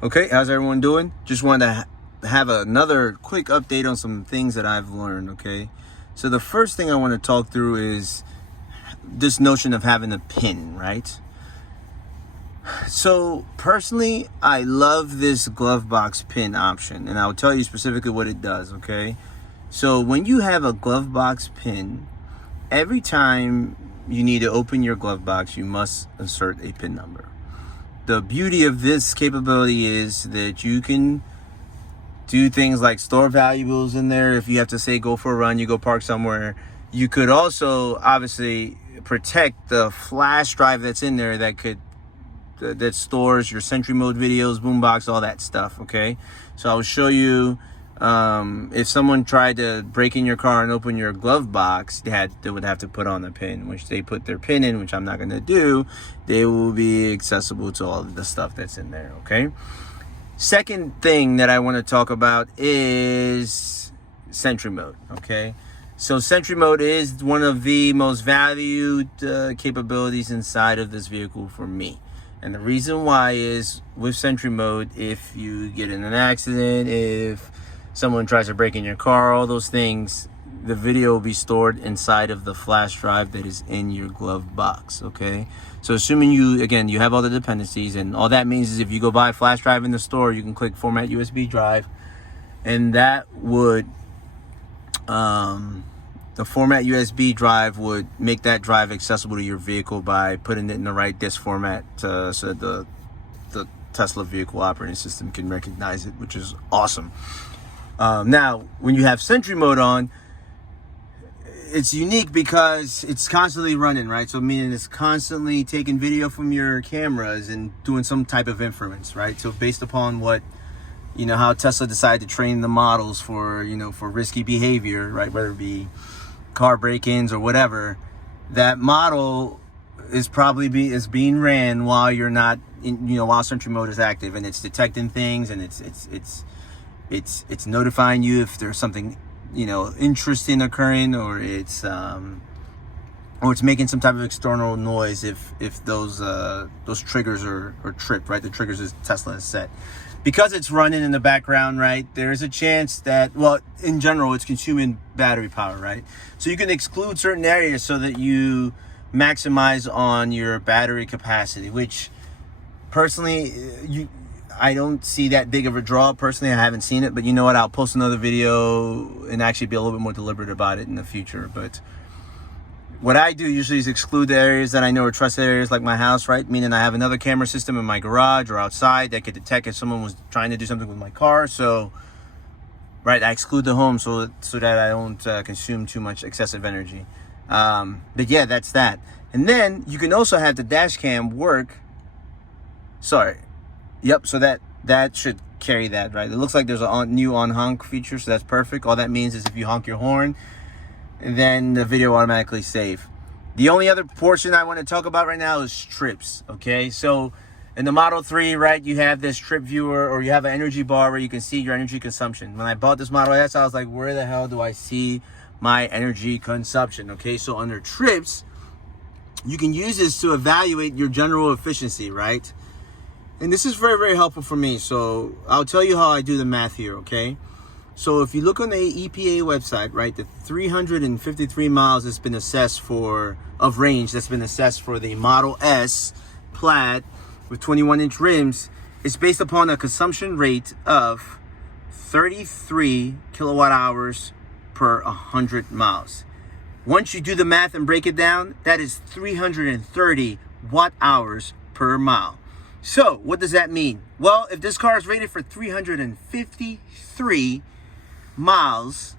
Okay, how's everyone doing? Just wanted to have another quick update on some things that I've learned, okay? So the first thing I want to talk through is this notion of having a pin, right? So personally, I love this glove box pin option, and I'll tell you specifically what it does, okay? So when you have a glove box pin, every time you need to open your glove box, you must insert a pin number. The beauty of this capability is that you can do things like store valuables in there. If you have to say go for a run, you go park somewhere. You could also obviously protect the flash drive that's in there that stores your Sentry Mode videos, boombox, all that stuff, okay? So I'll show you if someone tried to break in your car and open your glove box, they would have to put on the pin, which they put their pin in, which I'm not going to do. They will be accessible to all of the stuff that's in there, okay? Second thing that I want to talk about is Sentry Mode, okay? So Sentry Mode is one of the most valued capabilities inside of this vehicle for me. And the reason why is with Sentry Mode, if you get in an accident, if someone tries to break in your car, all those things, the video will be stored inside of the flash drive that is in your glove box, okay? So assuming you have all the dependencies, and all that means is if you go buy a flash drive in the store, you can click format USB drive, and that would, the format USB drive would make that drive accessible to your vehicle by putting it in the right disk format so that the Tesla vehicle operating system can recognize it, which is awesome. Now, when you have Sentry Mode on, it's unique because it's constantly running, right? So meaning it's constantly taking video from your cameras and doing some type of inference, right? So based upon what, how Tesla decided to train the models for, for risky behavior, right? Whether it be car break-ins or whatever, that model is being ran while you're not in, while Sentry Mode is active, and it's detecting things, and it's notifying you if there's something interesting occurring, or it's making some type of external noise if those triggers are tripped, right? The triggers is Tesla has set. Because it's running in the background, right, there is a chance that, well, in general, it's consuming battery power, right? So you can exclude certain areas so that you maximize on your battery capacity, which personally, I don't see that big of a draw. Personally, I haven't seen it, but you know what? I'll post another video and actually be a little bit more deliberate about it in the future. But what I do usually is exclude the areas that I know are trusted areas, like my house, right? Meaning I have another camera system in my garage or outside that could detect if someone was trying to do something with my car. So, right, I exclude the home so that I don't consume too much excessive energy. But yeah, that's that. And then you can also have the dash cam work. Sorry. Yep, so that should carry that, right? It looks like there's a new on honk feature, so that's perfect. All that means is if you honk your horn, then the video automatically save. The only other portion I want to talk about right now is trips, okay? So in the Model 3, right, you have this trip viewer, or you have an energy bar where you can see your energy consumption. When I bought this Model S, I was like, where the hell do I see my energy consumption? Okay, so under trips, you can use this to evaluate your general efficiency, right? And this is very, very helpful for me. So I'll tell you how I do the math here, okay? So if you look on the EPA website, right, the 353 miles that's been assessed of range that's been assessed for the Model S Plaid with 21-inch rims, is based upon a consumption rate of 33 kilowatt hours per 100 miles. Once you do the math and break it down, that is 330 watt hours per mile. So what does that mean? Well, if this car is rated for 353 miles,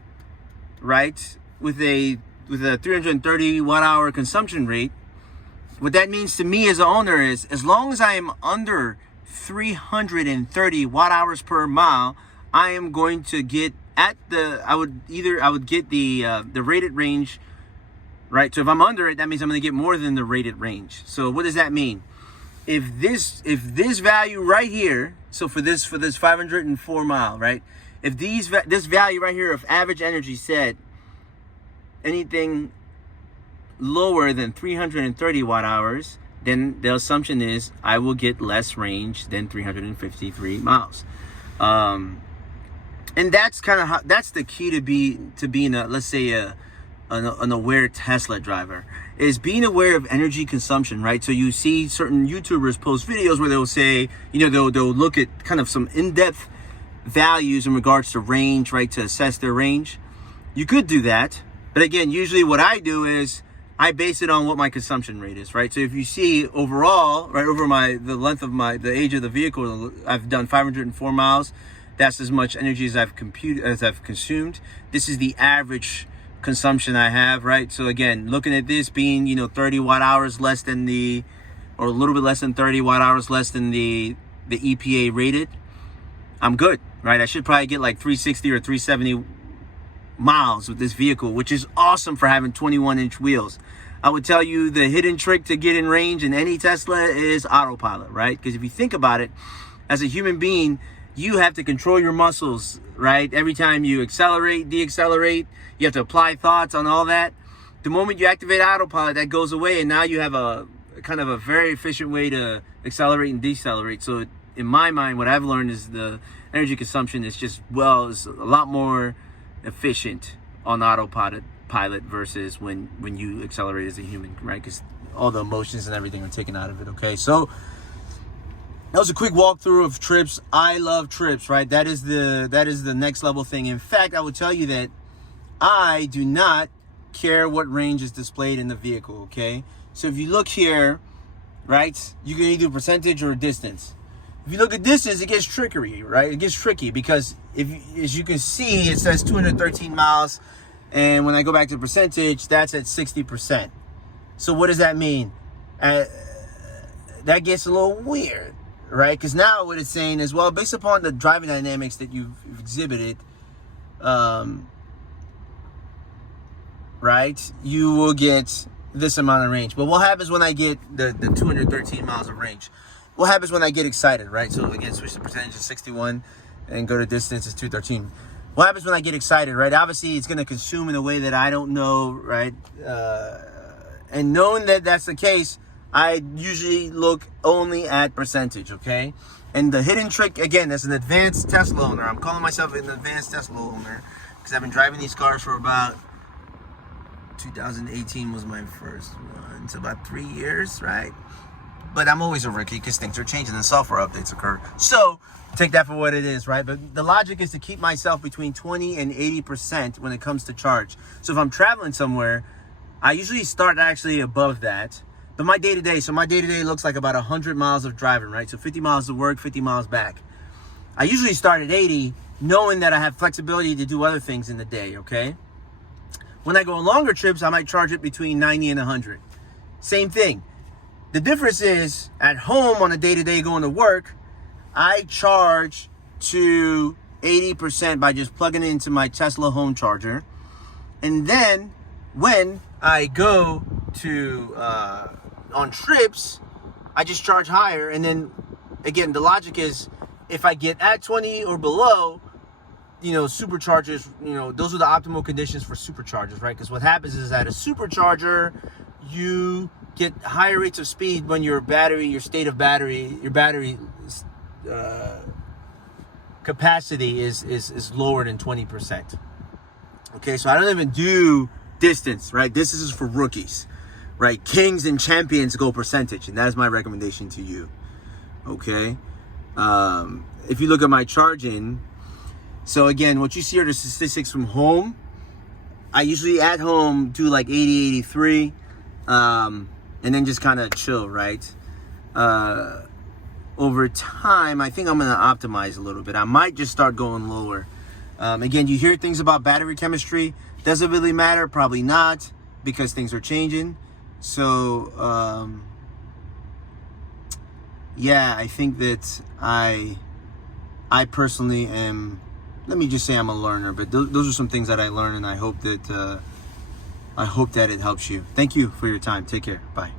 right, with a 330 watt hour consumption rate, what that means to me as an owner is, as long as I am under 330 watt hours per mile, I am going to get I would get the rated range, right? So if I'm under it, that means I'm going to get more than the rated range. So what does that mean? If this value right here, so for this 504 mile, right? If this value right here of average energy said anything lower than 330 watt hours, then the assumption is I will get less range than 353 miles. And that's kind of that's the key to being a, let's say, an aware Tesla driver, is being aware of energy consumption, right? So you see certain YouTubers post videos where they'll say, they'll look at kind of some in-depth values in regards to range, right, to assess their range. You could do that, but again, usually what I do is I base it on what my consumption rate is, right? So if you see overall, right, over the age of the vehicle, I've done 504 miles. That's as much energy as I've consumed. This is the average consumption I have, right? So again, looking at this being, 30 watt hours less than or a little bit less than 30 watt hours less than the EPA rated, I'm good, right? I should probably get like 360 or 370 miles with this vehicle, which is awesome for having 21-inch wheels. I would tell you the hidden trick to get in range in any Tesla is autopilot, right? Because if you think about it, as a human being, you have to control your muscles, right? Every time you accelerate, decelerate, you have to apply thoughts on all that. The moment you activate autopilot, that goes away, and now you have a kind of a very efficient way to accelerate and decelerate. So in my mind, what I've learned is the energy consumption is is a lot more efficient on autopilot versus when you accelerate as a human, right? Because all the emotions and everything are taken out of it. Okay, so that was a quick walkthrough of trips. I love trips, right? That is the next level thing. In fact, I would tell you that I do not care what range is displayed in the vehicle. Okay, so if you look here, right, you can either do percentage or distance. If you look at distance, it gets trickery, right? It gets tricky because as you can see, it says 213 miles. And when I go back to percentage, that's at 60%. So what does that mean? That gets a little weird, right? Because now what it's saying is, well, based upon the driving dynamics that you've exhibited, right, you will get this amount of range. But what happens when I get the 213 miles of range? What happens when I get excited, right? So again, switch the percentage to 61 and go to distance is 213. What happens when I get excited, right? Obviously, it's going to consume in a way that I don't know, right? And knowing that that's the case, I usually look only at percentage, okay? And the hidden trick, again, as an advanced Tesla owner, I'm calling myself an advanced Tesla owner because I've been driving these cars for about 2018 was my first one. It's about 3 years, right? But I'm always a rookie because things are changing and software updates occur. So take that for what it is, right? But the logic is to keep myself between 20 and 80% when it comes to charge. So if I'm traveling somewhere, I usually start actually above that. But my day-to-day looks like about 100 miles of driving, right? So 50 miles to work, 50 miles back. I usually start at 80, knowing that I have flexibility to do other things in the day, okay? When I go on longer trips, I might charge it between 90 and 100. Same thing. The difference is, at home on a day-to-day going to work, I charge to 80% by just plugging it into my Tesla home charger. And then when I go to on trips, I just charge higher. And then again, the logic is if I get at 20 or below, superchargers, those are the optimal conditions for superchargers, right? Because what happens is at a supercharger, you get higher rates of speed when your battery capacity is lower than 20%. Okay, so I don't even do distance, right? This is for rookies, right? Kings and champions go percentage, and that's my recommendation to you. Okay, if you look at my charging, so again, what you see are the statistics from home. I usually at home do like 80, 83. And then just kind of chill, right? Over time, I think I'm going to optimize a little bit. I might just start going lower. Again, you hear things about battery chemistry. Does it really matter? Probably not, because things are changing. So, yeah, I think that I personally am, let me just say I'm a learner, but those are some things that I learned, and I hope that it helps you. Thank you for your time. Take care. Bye.